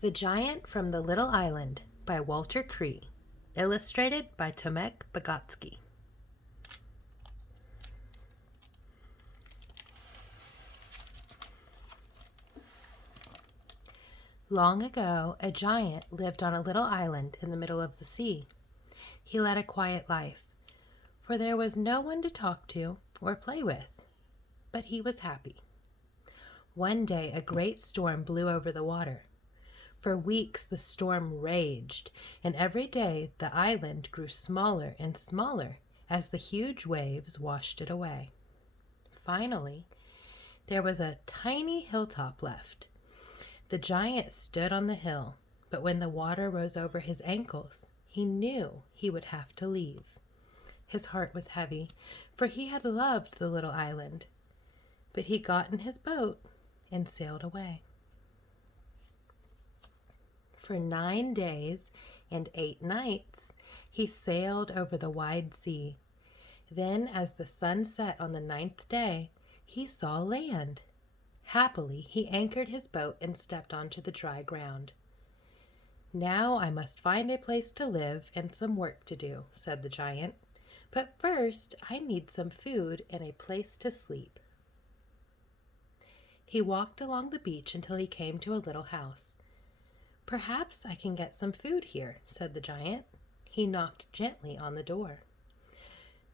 The Giant from the Little Island by Walter Kreye. Illustrated by Tomek Bogotsky. Long ago, a giant lived on a little island in the middle of the sea. He led a quiet life, for there was no one to talk to or play with. But he was happy. One day, a great storm blew over the water. For weeks the storm raged, and every day the island grew smaller and smaller as the huge waves washed it away. Finally, there was a tiny hilltop left. The giant stood on the hill, but when the water rose over his ankles, he knew he would have to leave. His heart was heavy, for he had loved the little island. But he got in his boat and sailed away. For 9 days and 8 nights, he sailed over the wide sea. Then, as the sun set on the 9th day, he saw land. Happily, he anchored his boat and stepped onto the dry ground. "Now I must find a place to live and some work to do," said the giant. "But first, I need some food and a place to sleep." He walked along the beach until he came to a little house. "Perhaps I can get some food here," said the giant. He knocked gently on the door.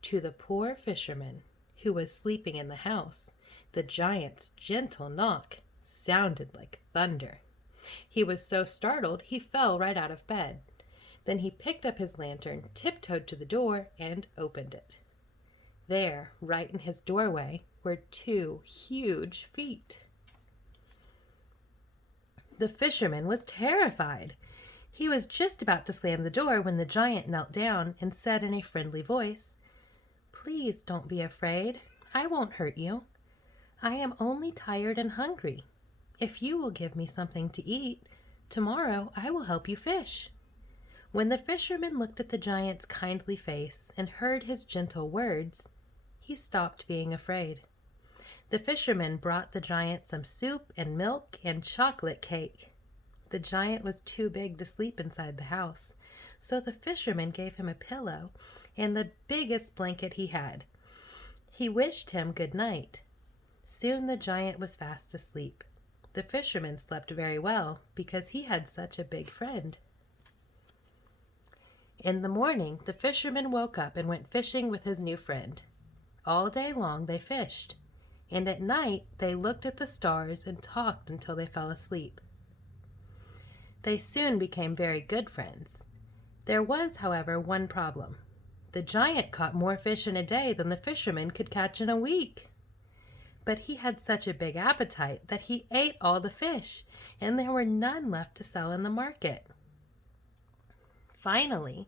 To the poor fisherman, who was sleeping in the house, the giant's gentle knock sounded like thunder. He was so startled he fell right out of bed. Then he picked up his lantern, tiptoed to the door, and opened it. There, right in his doorway, were 2 huge feet. The fisherman was terrified. He was just about to slam the door when the giant knelt down and said in a friendly voice, "Please don't be afraid. I won't hurt you. I am only tired and hungry. If you will give me something to eat, tomorrow I will help you fish." When the fisherman looked at the giant's kindly face and heard his gentle words, he stopped being afraid. The fisherman brought the giant some soup and milk and chocolate cake. The giant was too big to sleep inside the house, so the fisherman gave him a pillow and the biggest blanket he had. He wished him good night. Soon the giant was fast asleep. The fisherman slept very well because he had such a big friend. In the morning, the fisherman woke up and went fishing with his new friend. All day long they fished, and at night they looked at the stars and talked until they fell asleep. They soon became very good friends. There was, however, one problem. The giant caught more fish in a day than the fisherman could catch in a week. But he had such a big appetite that he ate all the fish, and there were none left to sell in the market. Finally,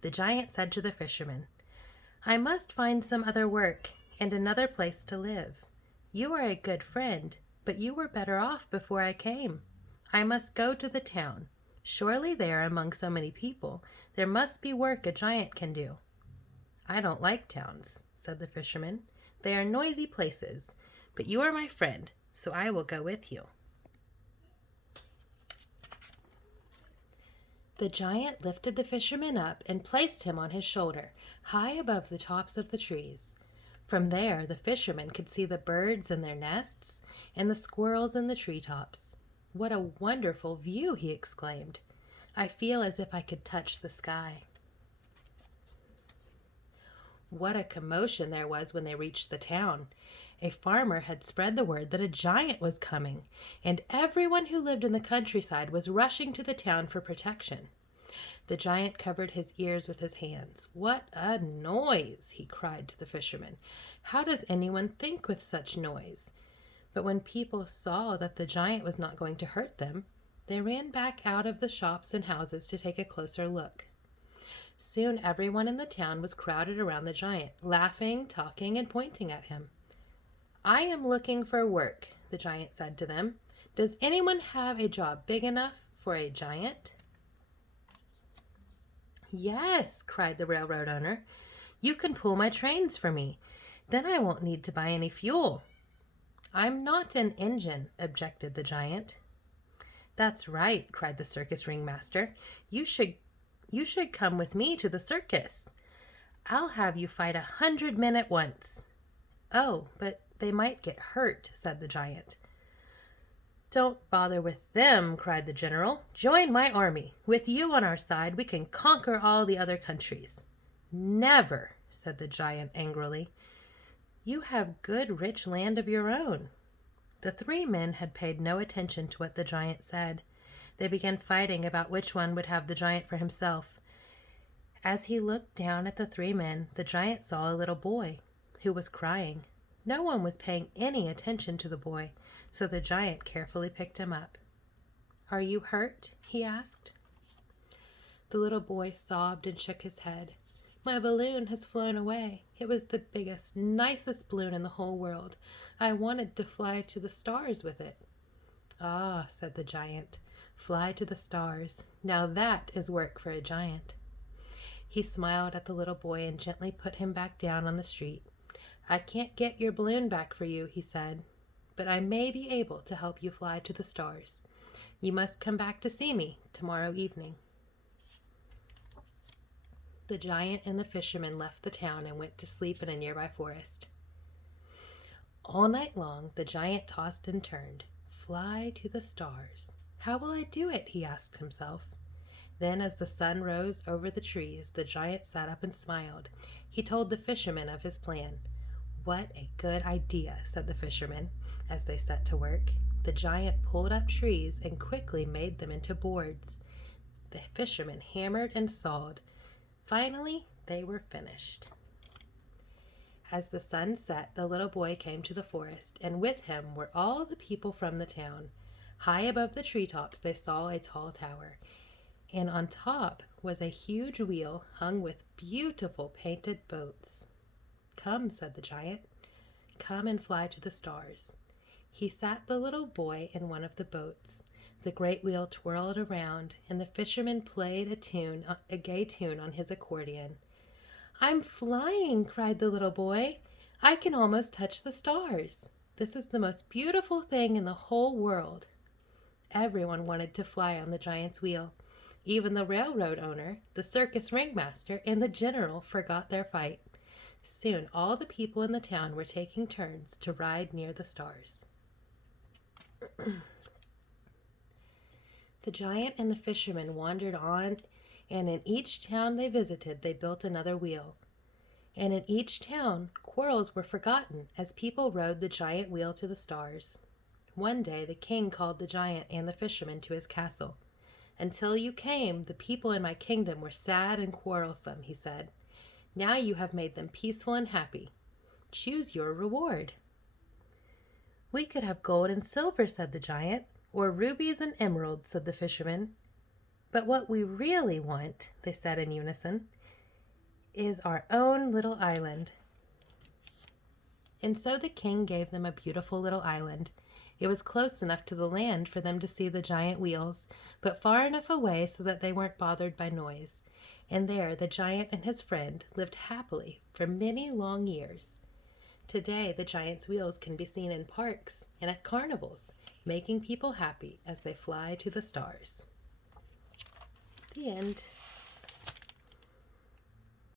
the giant said to the fisherman, "I must find some other work and another place to live. You are a good friend, but you were better off before I came. I must go to the town. Surely there, among so many people, there must be work a giant can do." "I don't like towns," said the fisherman. "They are noisy places, but you are my friend, so I will go with you." The giant lifted the fisherman up and placed him on his shoulder, high above the tops of the trees. From there, the fisherman could see the birds in their nests and the squirrels in the treetops. "What a wonderful view!" he exclaimed. "I feel as if I could touch the sky." What a commotion there was when they reached the town. A farmer had spread the word that a giant was coming, and everyone who lived in the countryside was rushing to the town for protection. The giant covered his ears with his hands. "What a noise!" he cried to the fisherman. "How does anyone think with such noise?" But when people saw that the giant was not going to hurt them, they ran back out of the shops and houses to take a closer look. Soon everyone in the town was crowded around the giant, laughing, talking, and pointing at him. "I am looking for work," the giant said to them. "Does anyone have a job big enough for a giant?" "Yes," cried the railroad owner. "You can pull my trains for me. Then I won't need to buy any fuel." "I'm not an engine," objected the giant. "That's right," cried the circus ringmaster. "You should you should come with me to the circus. I'll have you fight 100 men at once." "Oh, but they might get hurt," said the giant. "Don't bother with them," cried the general. "Join my army. With you on our side, we can conquer all the other countries." "Never," said the giant angrily. "You have good, rich land of your own." The 3 men had paid no attention to what the giant said. They began fighting about which one would have the giant for himself. As he looked down at the 3 men, the giant saw a little boy who was crying. No one was paying any attention to the boy, so the giant carefully picked him up. "Are you hurt?" he asked. The little boy sobbed and shook his head. "My balloon has flown away. It was the biggest, nicest balloon in the whole world. I wanted to fly to the stars with it." "Ah," said the giant, "fly to the stars. Now that is work for a giant." He smiled at the little boy and gently put him back down on the street. "I can't get your balloon back for you," he said, "but I may be able to help you fly to the stars. You must come back to see me tomorrow evening." The giant and the fisherman left the town and went to sleep in a nearby forest. All night long the giant tossed and turned. "Fly to the stars. How will I do it?" he asked himself. Then, as the sun rose over the trees, the giant sat up and smiled. He told the fisherman of his plan. "What a good idea," said the fisherman as they set to work. The giant pulled up trees and quickly made them into boards. The fisherman hammered and sawed. Finally, they were finished. As the sun set, the little boy came to the forest, and with him were all the people from the town. High above the treetops they saw a tall tower, and on top was a huge wheel hung with beautiful painted boats. "Come," said the giant. "Come and fly to the stars." He sat the little boy in one of the boats. The great wheel twirled around, and the fisherman played a gay tune on his accordion. "I'm flying!" cried the little boy. "I can almost touch the stars. This is the most beautiful thing in the whole world." Everyone wanted to fly on the giant's wheel. Even the railroad owner, the circus ringmaster, and the general forgot their fight. Soon all the people in the town were taking turns to ride near the stars. The giant and the fisherman wandered on, and in each town they visited they built another wheel. And in each town quarrels were forgotten as people rode the giant wheel to the stars. One day the king called the giant and the fisherman to his castle. "Until you came, the people in my kingdom were sad and quarrelsome," he said. "Now you have made them peaceful and happy. Choose your reward." "We could have gold and silver," said the giant. "Or rubies and emeralds," said the fisherman. "But what we really want," they said in unison, "is our own little island." And so the king gave them a beautiful little island. It was close enough to the land for them to see the giant wheels, but far enough away so that they weren't bothered by noise. And there the giant and his friend lived happily for many long years. Today the giant's wheels can be seen in parks and at carnivals, making people happy as they fly to the stars. The end.